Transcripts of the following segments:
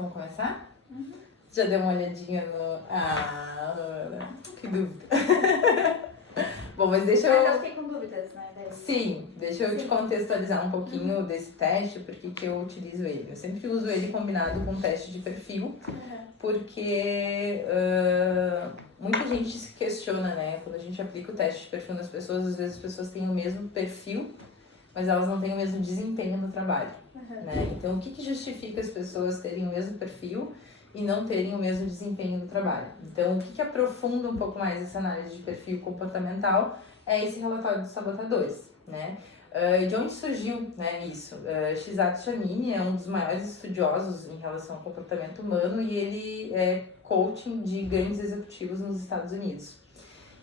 Vamos começar? Uhum. Já deu uma olhadinha no... Ah, Ana, que dúvida. Bom, mas deixa Mas eu eu... fiquei com dúvidas, né? Daí. Sim, deixa eu te contextualizar um pouquinho desse teste, porque que eu utilizo ele. Eu sempre uso ele combinado com teste de perfil, porque muita gente se questiona, né? Quando a gente aplica o teste de perfil nas pessoas, às vezes as pessoas têm o mesmo perfil, mas elas não têm o mesmo desempenho no trabalho, né? Então, o que justifica as pessoas terem o mesmo perfil e não terem o mesmo desempenho no trabalho? Então, o que aprofunda um pouco mais essa análise de perfil comportamental é esse relatório dos sabotadores, né? De onde surgiu, né, isso? Shizato Shamini é um dos maiores estudiosos em relação ao comportamento humano e ele é coaching de grandes executivos nos Estados Unidos.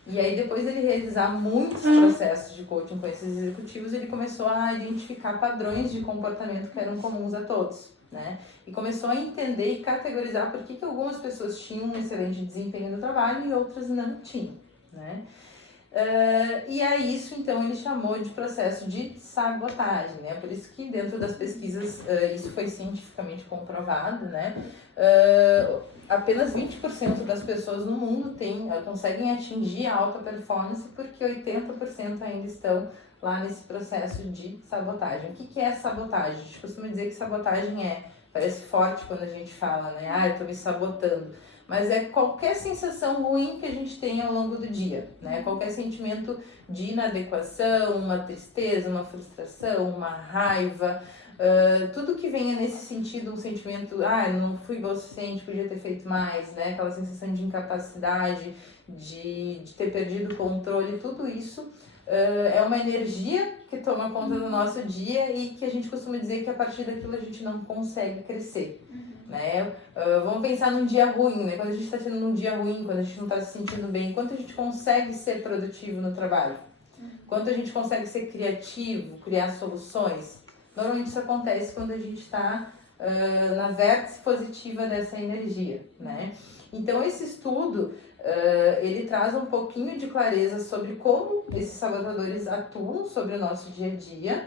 E aí, depois dele realizar muitos processos de coaching com esses executivos, ele começou a identificar padrões de comportamento que eram comuns a todos, né? E começou a entender e categorizar por que algumas pessoas tinham um excelente desempenho no trabalho e outras não tinham, né? E a isso, então, ele chamou de processo de sabotagem, né? Por isso que dentro das pesquisas isso foi cientificamente comprovado, né? Apenas 20% das pessoas no mundo conseguem atingir a alta performance porque 80% ainda estão lá nesse processo de sabotagem. O que é sabotagem? A gente costuma dizer que sabotagem parece forte quando a gente fala, né? Ah, eu tô me sabotando. Mas é qualquer sensação ruim que a gente tem ao longo do dia, né? Qualquer sentimento de inadequação, uma tristeza, uma frustração, uma raiva, tudo que venha nesse sentido, um sentimento, não fui boa o suficiente, podia ter feito mais, né? Aquela sensação de incapacidade, de ter perdido o controle, tudo isso é uma energia que toma conta do nosso dia e que a gente costuma dizer que a partir daquilo a gente não consegue crescer. Né? Vamos pensar num dia ruim, né? Quando a gente está tendo um dia ruim, quando a gente não está se sentindo bem, quanto a gente consegue ser produtivo no trabalho? Quanto a gente consegue ser criativo, criar soluções? Normalmente isso acontece quando a gente está na vértice positiva dessa energia, né? Então esse estudo, ele traz um pouquinho de clareza sobre como esses sabotadores atuam sobre o nosso dia a dia,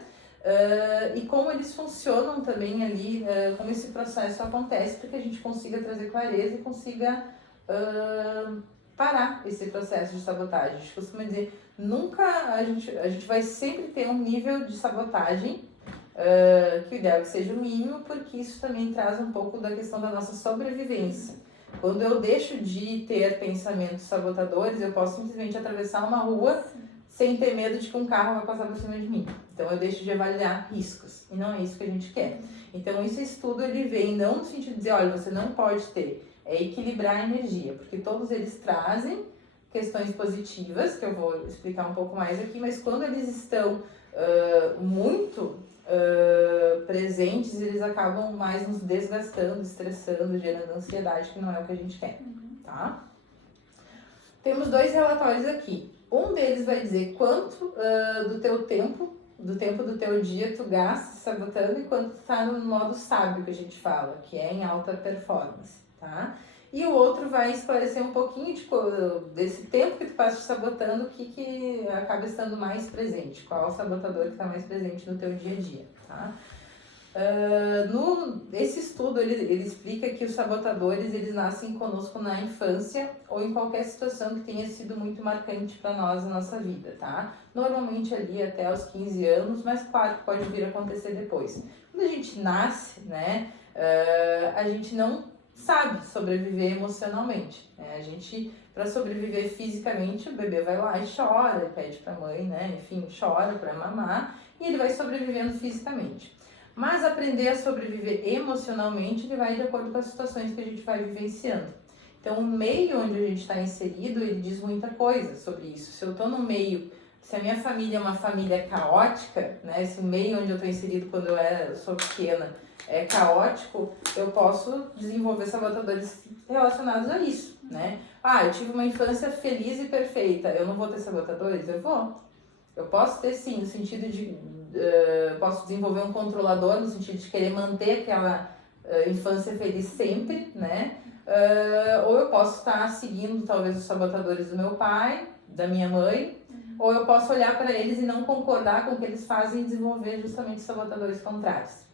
e como eles funcionam também ali, como esse processo acontece, para que a gente consiga trazer clareza e consiga parar esse processo de sabotagem. A gente costuma dizer, a gente vai sempre ter um nível de sabotagem, que o ideal é que seja o mínimo, porque isso também traz um pouco da questão da nossa sobrevivência. Quando eu deixo de ter pensamentos sabotadores, eu posso simplesmente atravessar uma rua sem ter medo de que um carro vai passar por cima de mim. Então eu deixo de avaliar riscos, e não é isso que a gente quer. Então esse estudo ele vem não no sentido de dizer, olha, você não pode ter, é equilibrar a energia, porque todos eles trazem questões positivas, que eu vou explicar um pouco mais aqui, mas quando eles estão muito presentes, eles acabam mais nos desgastando, estressando, gerando ansiedade, que não é o que a gente quer, tá? Temos 2 relatórios aqui. Um deles vai dizer quanto do tempo do teu dia tu gasta se sabotando e quanto tu tá no modo sábio que a gente fala, que é em alta performance, tá? E o outro vai esclarecer um pouquinho desse tempo que tu passa te sabotando, o que acaba estando mais presente, qual é o sabotador que está mais presente no teu dia a dia, tá? Esse estudo ele explica que os sabotadores eles nascem conosco na infância ou em qualquer situação que tenha sido muito marcante para nós na nossa vida, tá? Normalmente ali até os 15 anos, mas claro que pode vir a acontecer depois. Quando a gente nasce, né, a gente não sabe sobreviver emocionalmente, né? A gente, para sobreviver fisicamente, o bebê vai lá e chora, pede para a mãe, né, enfim, chora para mamar e ele vai sobrevivendo fisicamente. Mas aprender a sobreviver emocionalmente, ele vai de acordo com as situações que a gente vai vivenciando. Então, o meio onde a gente está inserido, ele diz muita coisa sobre isso. Se eu estou no meio, se a minha família é uma família caótica, né, esse meio onde eu estou inserido quando eu sou pequena é caótico, eu posso desenvolver sabotadores relacionados a isso, né? Eu tive uma infância feliz e perfeita, eu não vou ter sabotadores? Eu vou. Eu posso ter sim, no sentido de posso desenvolver um controlador, no sentido de querer manter aquela infância feliz sempre, né? Ou eu posso estar seguindo talvez os sabotadores do meu pai, da minha mãe, ou eu posso olhar para eles e não concordar com o que eles fazem e desenvolver justamente sabotadores contrários,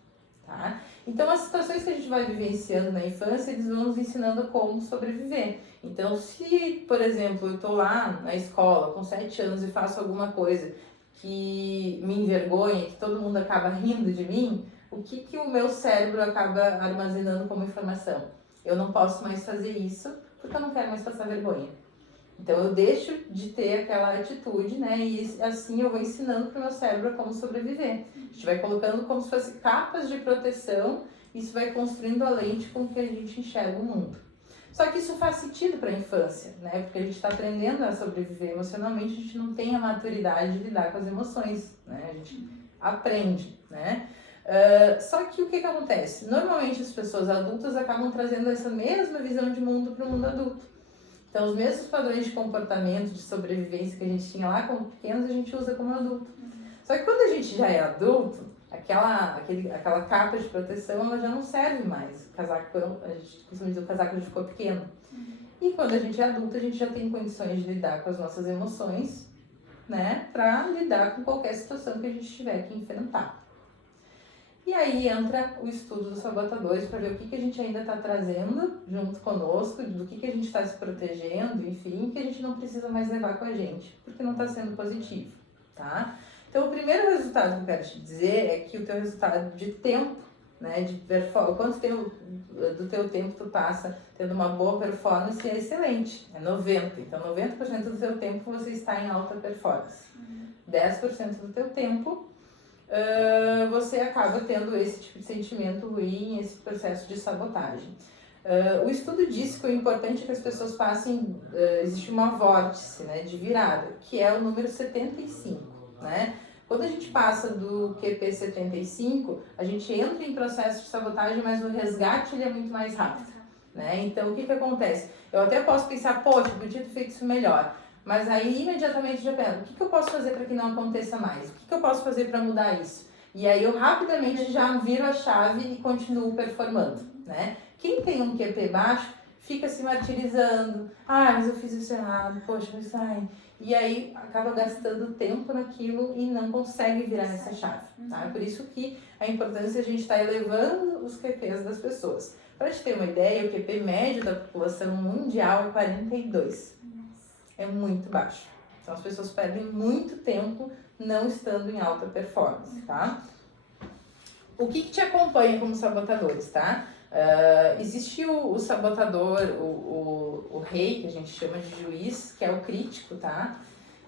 tá? Então, as situações que a gente vai vivenciando na infância, eles vão nos ensinando como sobreviver. Então, se, por exemplo, eu tô lá na escola com 7 anos e faço alguma coisa que me envergonha, que todo mundo acaba rindo de mim, o que o meu cérebro acaba armazenando como informação? Eu não posso mais fazer isso porque eu não quero mais passar vergonha. Então eu deixo de ter aquela atitude, né? E assim eu vou ensinando para o meu cérebro como sobreviver. A gente vai colocando como se fosse capas de proteção, isso vai construindo a lente com que a gente enxerga o mundo. Só que isso faz sentido para a infância, né? Porque a gente está aprendendo a sobreviver emocionalmente, a gente não tem a maturidade de lidar com as emoções, né? A gente aprende, né? Só que o que acontece? Normalmente as pessoas adultas acabam trazendo essa mesma visão de mundo para o mundo adulto. Então, os mesmos padrões de comportamento, de sobrevivência que a gente tinha lá como pequenos, a gente usa como adulto. Só que quando a gente já é adulto, aquela capa de proteção, ela já não serve mais. O casaco, a gente costuma dizer, o casaco já ficou pequeno. E quando a gente é adulto, a gente já tem condições de lidar com as nossas emoções, né? Para lidar com qualquer situação que a gente tiver que enfrentar. E aí entra o estudo dos sabotadores para ver o que a gente ainda está trazendo junto conosco, do que a gente está se protegendo, enfim, que a gente não precisa mais levar com a gente, porque não está sendo positivo, tá? Então, o primeiro resultado que eu quero te dizer é que o teu resultado de tempo, né, de performance, quanto tempo do teu tempo tu passa tendo uma boa performance é excelente, é 90%. Então, 90% do teu tempo você está em alta performance. 10% do teu tempo você acaba tendo esse tipo de sentimento ruim, esse processo de sabotagem. O estudo diz que o importante é que as pessoas passem, existe uma vórtice, né, de virada, que é o número 75, né? Quando a gente passa do QP 75, a gente entra em processo de sabotagem, mas o resgate ele é muito mais rápido, né? Então, o que acontece? Eu até posso pensar, poxa, podia ter feito isso melhor. Mas aí, imediatamente, já penso, o que eu posso fazer para que não aconteça mais? O que eu posso fazer para mudar isso? E aí, eu rapidamente já viro a chave e continuo performando, né? Quem tem um QP baixo, fica se martirizando. Ah, mas eu fiz isso errado, poxa, mas ai... E aí, acaba gastando tempo naquilo e não consegue virar essa chave, tá? Por isso que a importância é a gente estar elevando os QPs das pessoas. Para te ter uma ideia, o QP médio da população mundial é 42. É muito baixo. Então, as pessoas perdem muito tempo não estando em alta performance, tá? O que te acompanha como sabotadores, tá? Existe o sabotador, o rei, que a gente chama de juiz, que é o crítico, tá?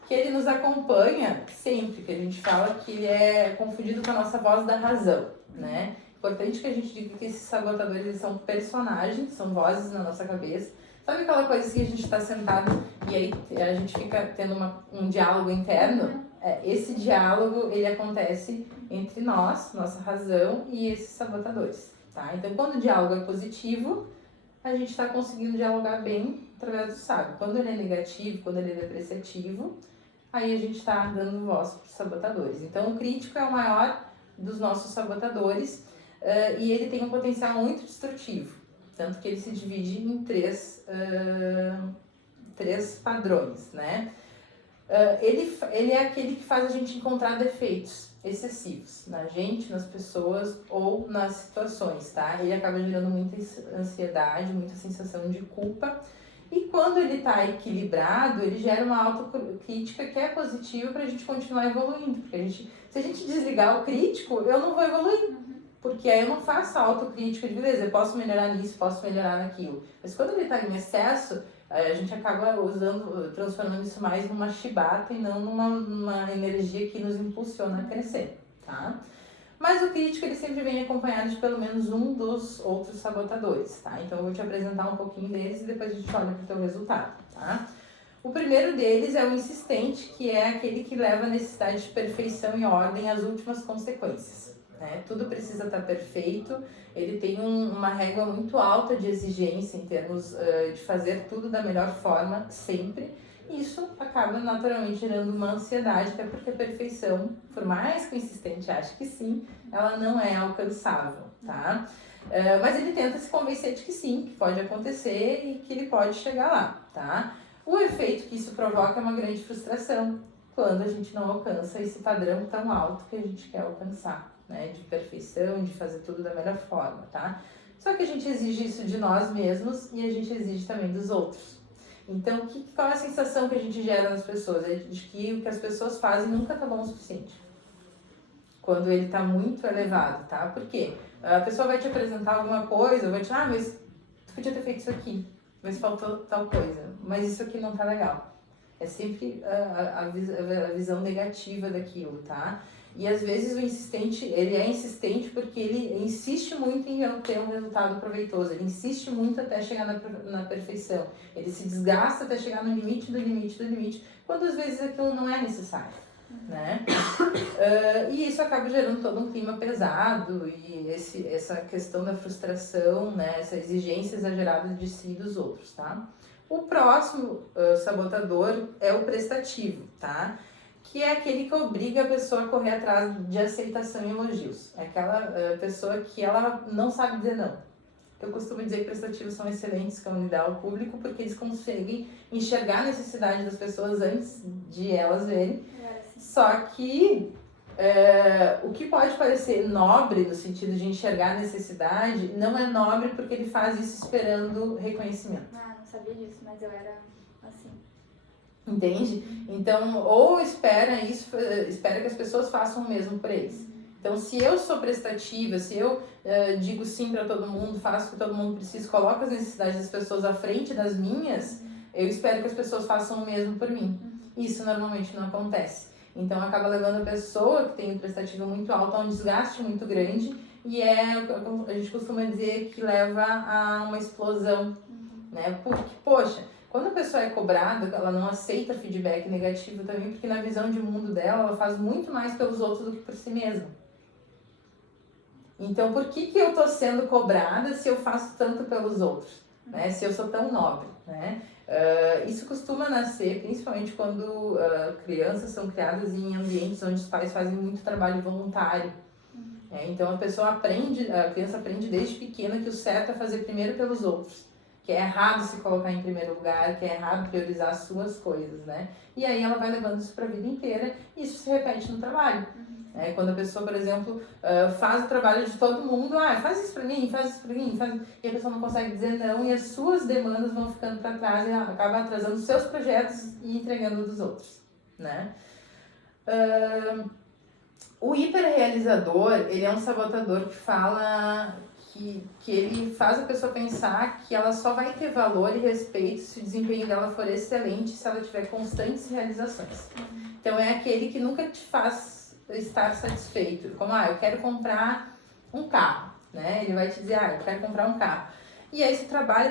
Que ele nos acompanha sempre, que a gente fala que ele é confundido com a nossa voz da razão, né? Importante que a gente diga que esses sabotadores eles são personagens, são vozes na nossa cabeça. Sabe aquela coisa assim, a gente está sentado e aí a gente fica tendo um diálogo interno? Esse diálogo, ele acontece entre nós, nossa razão e esses sabotadores, tá? Então, quando o diálogo é positivo, a gente está conseguindo dialogar bem através do sábio. Quando ele é negativo, quando ele é depreciativo, aí a gente está dando voz para os sabotadores. Então, o crítico é o maior dos nossos sabotadores e ele tem um potencial muito destrutivo. Tanto que ele se divide em três padrões, né? Ele é aquele que faz a gente encontrar defeitos excessivos na gente, nas pessoas ou nas situações, tá? Ele acaba gerando muita ansiedade, muita sensação de culpa. E quando ele tá equilibrado, ele gera uma autocrítica que é positiva pra gente continuar evoluindo. Porque se a gente desligar o crítico, eu não vou evoluir. Porque aí eu não faço a autocrítica de beleza, eu posso melhorar nisso, posso melhorar naquilo. Mas quando ele está em excesso, a gente acaba transformando isso mais numa chibata e não numa energia que nos impulsiona a crescer, tá? Mas o crítico, ele sempre vem acompanhado de pelo menos um dos outros sabotadores, tá? Então eu vou te apresentar um pouquinho deles e depois a gente olha para o teu resultado, tá? O primeiro deles é o insistente, que é aquele que leva a necessidade de perfeição e ordem às últimas consequências. Né? Tudo precisa estar perfeito, ele tem uma régua muito alta de exigência em termos de fazer tudo da melhor forma sempre, e isso acaba naturalmente gerando uma ansiedade, até porque a perfeição, por mais que o insistente ache que sim, ela não é alcançável, tá? Mas ele tenta se convencer de que sim, que pode acontecer e que ele pode chegar lá, tá? O efeito que isso provoca é uma grande frustração, quando a gente não alcança esse padrão tão alto que a gente quer alcançar. né? De perfeição, de fazer tudo da melhor forma, tá? Só que a gente exige isso de nós mesmos e a gente exige também dos outros. Então, qual é a sensação que a gente gera nas pessoas? É de que o que as pessoas fazem nunca tá bom o suficiente. Quando ele tá muito elevado, tá? Por quê? A pessoa vai te apresentar alguma coisa, vai te mas tu podia ter feito isso aqui, mas faltou tal coisa, mas isso aqui não tá legal. É sempre a visão negativa daquilo, tá? E às vezes o insistente, ele é insistente porque ele insiste muito em ter um resultado proveitoso, ele insiste muito até chegar na perfeição, ele se desgasta até chegar no limite do limite do limite, quando às vezes aquilo não é necessário, né? E isso acaba gerando todo um clima pesado e essa questão da frustração, né? Essa exigência exagerada de si e dos outros, tá? O próximo sabotador é o prestativo, tá? Que é aquele que obriga a pessoa a correr atrás de aceitação e elogios. É aquela pessoa que ela não sabe dizer não. Eu costumo dizer que prestativos são excelentes quando lidar ao público porque eles conseguem enxergar a necessidade das pessoas antes de elas verem. Só que o que pode parecer nobre no sentido de enxergar a necessidade não é nobre porque ele faz isso esperando reconhecimento. Não sabia disso, mas eu era assim. Entende? Então, ou espera que as pessoas façam o mesmo por eles. Então, se eu sou prestativa, se eu digo sim para todo mundo, faço o que todo mundo precisa, coloco as necessidades das pessoas à frente das minhas, eu espero que as pessoas façam o mesmo por mim. Isso normalmente não acontece. Então, acaba levando a pessoa que tem um prestativo muito alto a um desgaste muito grande e a gente costuma dizer que leva a uma explosão, né? Porque, poxa, quando a pessoa é cobrada, ela não aceita feedback negativo também, porque na visão de mundo dela, ela faz muito mais pelos outros do que por si mesma. Então, por que eu tô sendo cobrada se eu faço tanto pelos outros, né? Se eu sou tão nobre, né? Isso costuma nascer, principalmente quando crianças são criadas em ambientes onde os pais fazem muito trabalho voluntário. Então, a criança aprende desde pequena que o certo é fazer primeiro pelos outros. Que é errado se colocar em primeiro lugar, que é errado priorizar as suas coisas, né? E aí ela vai levando isso para a vida inteira e isso se repete no trabalho. Quando a pessoa, por exemplo, faz o trabalho de todo mundo, faz isso para mim, faz isso para mim, e a pessoa não consegue dizer não e as suas demandas vão ficando para trás e acaba atrasando os seus projetos e entregando dos outros, né? O hiperrealizador, ele é um sabotador que fala... Que ele faz a pessoa pensar que ela só vai ter valor e respeito se o desempenho dela for excelente, se ela tiver constantes realizações. Então, é aquele que nunca te faz estar satisfeito. Como, eu quero comprar um carro, né? Ele vai te dizer, eu quero comprar um carro. E aí você trabalha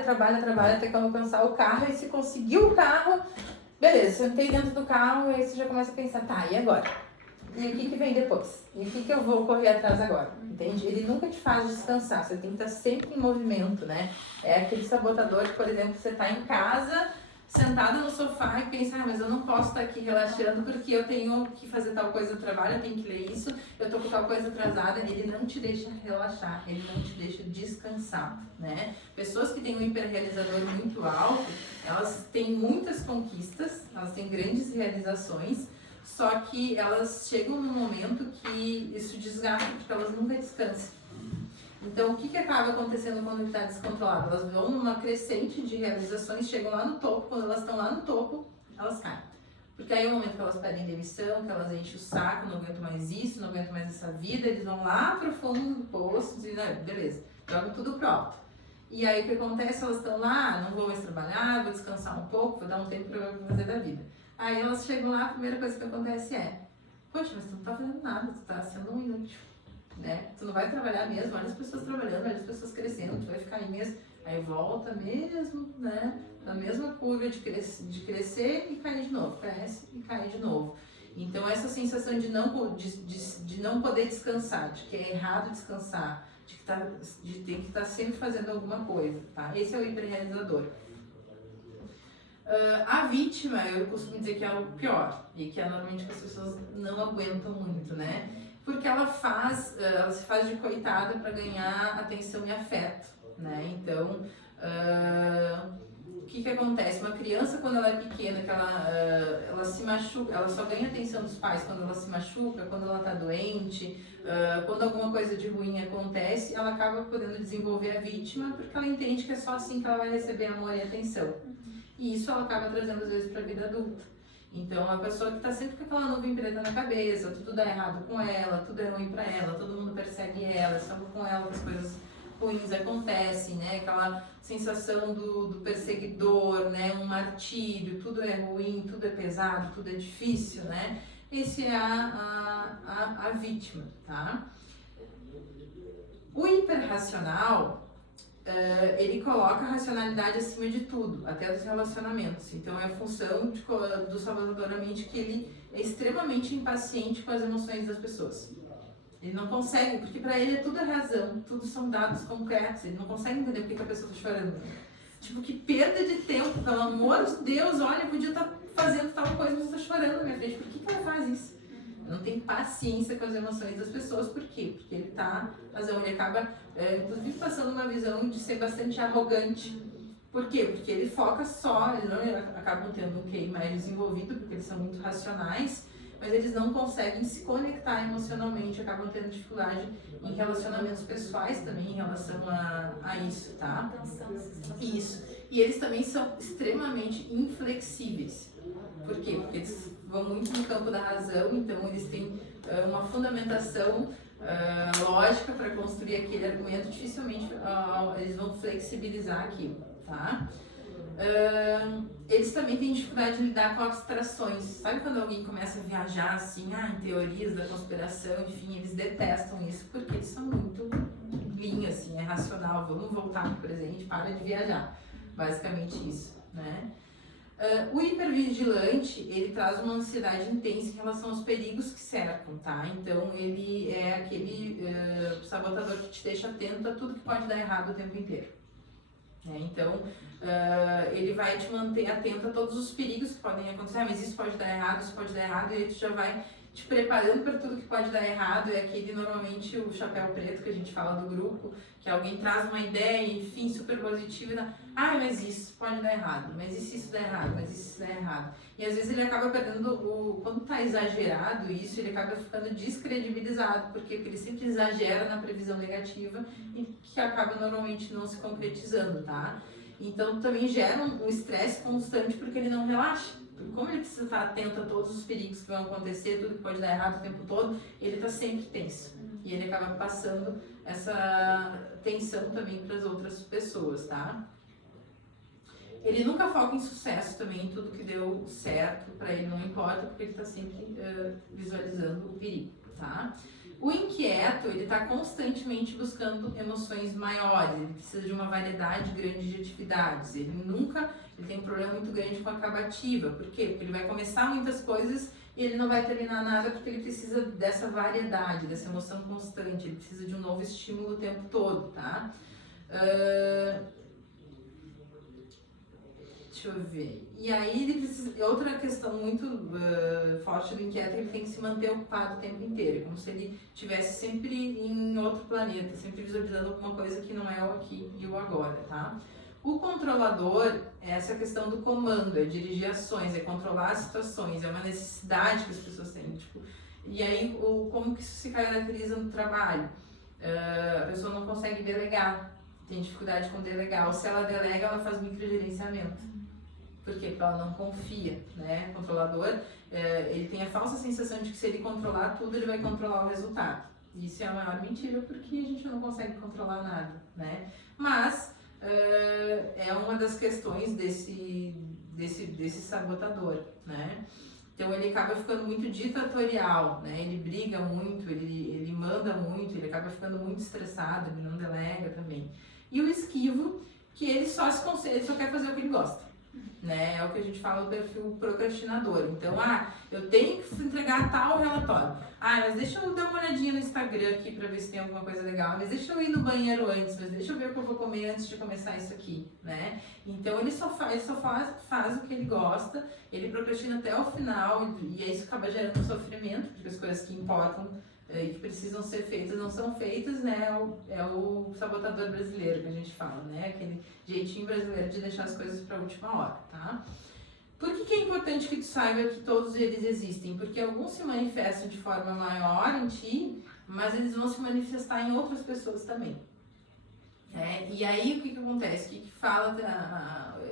até que alcançar o carro, e se conseguiu o carro, beleza, sentei dentro do carro, e aí você já começa a pensar, e agora? E o que vem depois? E o que eu vou correr atrás agora? Entende? Ele nunca te faz descansar, você tem que estar sempre em movimento, né? É aquele sabotador que, por exemplo, você está em casa, sentada no sofá e pensa, mas eu não posso estar aqui relaxando porque eu tenho que fazer tal coisa no trabalho, eu tenho que ler isso, eu tô com tal coisa atrasada. Ele não te deixa relaxar, ele não te deixa descansar, né? Pessoas que têm um hiperrealizador muito alto, elas têm muitas conquistas, elas têm grandes realizações, só que elas chegam num momento que isso desgasta, porque elas nunca descansam. Então, o que acaba acontecendo quando está descontrolado? Elas vão numa crescente de realizações, chegam lá no topo, quando elas estão lá no topo, elas caem. Porque aí é o momento que elas pedem demissão, que elas enchem o saco, não aguento mais isso, não aguento mais essa vida, eles vão lá pro fundo do poço e dizem, beleza, joga tudo pro alto. E aí o que acontece? Elas estão lá, não vou mais trabalhar, vou descansar um pouco, vou dar um tempo para eu fazer da vida. Aí elas chegam lá, a primeira coisa que acontece é, poxa, mas tu não tá fazendo nada, tu tá sendo um inútil, né? Tu não vai trabalhar mesmo, olha as pessoas trabalhando, olha as pessoas crescendo, tu vai ficar aí mesmo. Aí volta mesmo, né? Na mesma curva de crescer e cair de novo, cresce e cai de novo. Então essa sensação de não poder descansar, de que é errado descansar, de ter que estar sempre fazendo alguma coisa, tá? Esse é o hiperrealizador. A vítima, eu costumo dizer que é o pior, e que é normalmente que as pessoas não aguentam muito, né? Porque ela se faz de coitada para ganhar atenção e afeto, né? Então, que acontece? Uma criança, quando ela é pequena, que ela se machuca, ela só ganha atenção dos pais quando ela se machuca, quando ela tá doente, quando alguma coisa de ruim acontece, ela acaba podendo desenvolver a vítima, porque ela entende que é só assim que ela vai receber amor e atenção. E isso ela acaba trazendo, às vezes, para a vida adulta. Então, a pessoa que está sempre com aquela nuvem preta na cabeça, tudo dá errado com ela, tudo é ruim para ela, todo mundo persegue ela, é só com ela que as coisas ruins acontecem, né? Aquela sensação do perseguidor, né? Um martírio, tudo é ruim, tudo é pesado, tudo é difícil, né? Esse é a vítima, tá? O hiperracional, ele coloca a racionalidade acima de tudo, até dos relacionamentos. Então é a função do Salvador da mente que ele é extremamente impaciente com as emoções das pessoas. Ele não consegue, porque para ele tudo é razão, tudo são dados concretos, ele não consegue entender por que a pessoa está chorando. Tipo, que perda de tempo, pelo amor de Deus, olha, podia estar fazendo tal coisa, mas está chorando na minha frente, por que ela faz isso? Não tem paciência com as emoções das pessoas, por quê? Porque ele tá, razão, ele acaba, inclusive, passando uma visão de ser bastante arrogante. Por quê? Porque ele foca só, eles não acabam tendo um QI mais desenvolvido, porque eles são muito racionais, mas eles não conseguem se conectar emocionalmente, acabam tendo dificuldade em relacionamentos pessoais também em relação a isso, tá? Isso. E eles também são extremamente inflexíveis. Por quê? Porque eles vão muito no campo da razão, então eles têm uma fundamentação lógica para construir aquele argumento, dificilmente eles vão flexibilizar aquilo, tá? Eles também têm dificuldade de lidar com abstrações. Sabe quando alguém começa a viajar assim, em teorias da conspiração, enfim, eles detestam isso porque eles são muito linha, assim, é racional, vamos voltar pro presente, para de viajar. Basicamente isso, né? O hipervigilante, ele traz uma ansiedade intensa em relação aos perigos que cercam, tá? Então, ele é aquele sabotador que te deixa atento a tudo que pode dar errado o tempo inteiro. Então, ele vai te manter atento a todos os perigos que podem acontecer. Mas isso pode dar errado, e aí tu já vai te preparando para tudo que pode dar errado. É aquele, normalmente, o chapéu preto que a gente fala do grupo, que alguém traz uma ideia, enfim, super positiva, mas isso pode dar errado, mas e se isso der errado, mas e se isso der errado? E às vezes ele acaba perdendo, quando tá exagerado isso, ele acaba ficando descredibilizado, porque ele sempre exagera na previsão negativa e que acaba normalmente não se concretizando, tá? Então também gera um estresse constante porque ele não relaxa. Como ele precisa estar atento a todos os perigos que vão acontecer, tudo que pode dar errado o tempo todo, ele está sempre tenso. E ele acaba passando essa tensão também para as outras pessoas, tá? Ele nunca foca em sucesso também, tudo que deu certo para ele não importa, porque ele está sempre visualizando o perigo, tá? O inquieto, ele está constantemente buscando emoções maiores, ele precisa de uma variedade grande de atividades, ele tem um problema muito grande com a acabativa. Por quê? Porque ele vai começar muitas coisas e ele não vai terminar nada, porque ele precisa dessa variedade, dessa emoção constante, ele precisa de um novo estímulo o tempo todo, tá? Deixa eu ver. E aí ele precisa. Outra questão muito forte do inquieto é que ele tem que se manter ocupado o tempo inteiro. É como se ele estivesse sempre em outro planeta, sempre visualizando alguma coisa que não é o aqui e o agora, tá? O controlador é essa questão do comando, é dirigir ações, é controlar as situações, é uma necessidade que as pessoas têm. Tipo, e aí, como que isso se caracteriza no trabalho? A pessoa não consegue delegar, tem dificuldade com delegar. Ou se ela delega, ela faz microgerenciamento. Por quê? Porque ela não confia, né? O controlador, ele tem a falsa sensação de que se ele controlar tudo, ele vai controlar o resultado. Isso é a maior mentira, porque a gente não consegue controlar nada, né? Mas é uma das questões desse sabotador, né? Então ele acaba ficando muito ditatorial, né? Ele briga muito, ele manda muito, ele acaba ficando muito estressado, ele não delega também. E o esquivo, que ele só quer fazer o que ele gosta. Né? É o que a gente fala do perfil procrastinador. Então, eu tenho que entregar tal relatório. Mas deixa eu dar uma olhadinha no Instagram aqui pra ver se tem alguma coisa legal. Mas deixa eu ir no banheiro antes, mas deixa eu ver o que eu vou comer antes de começar isso aqui, né? Então, ele só faz o que ele gosta, ele procrastina até o final, e isso acaba gerando sofrimento, porque as coisas que importam e que precisam ser feitas, não são feitas, né? É o sabotador brasileiro que a gente fala, né? Aquele jeitinho brasileiro de deixar as coisas para a última hora, tá? Por que é importante que tu saiba que todos eles existem? Porque alguns se manifestam de forma maior em ti, mas eles vão se manifestar em outras pessoas também. E aí o que acontece? O que fala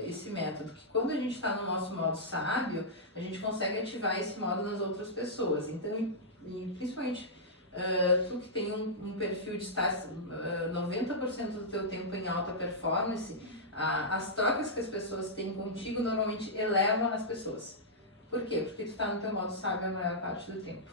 esse método? Que quando a gente está no nosso modo sábio, a gente consegue ativar esse modo nas outras pessoas. Então, principalmente tu que tem um perfil de estar 90% do teu tempo em alta performance, as trocas que as pessoas têm contigo normalmente elevam as pessoas. Por quê? Porque tu está no teu modo sábio a maior parte do tempo.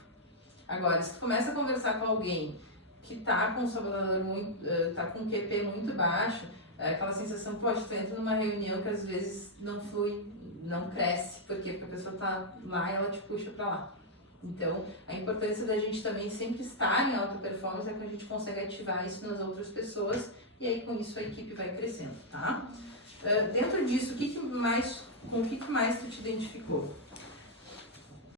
Agora, se tu começa a conversar com alguém que tá com um sabotador muito, tá com um QP muito baixo, aquela sensação, poxa, tu entra numa reunião que às vezes não flui, não cresce. Por quê? Porque a pessoa tá lá e ela te puxa pra lá. Então, a importância da gente também sempre estar em alta performance é que a gente consegue ativar isso nas outras pessoas e aí com isso a equipe vai crescendo, tá? Dentro disso, com o que mais tu te identificou?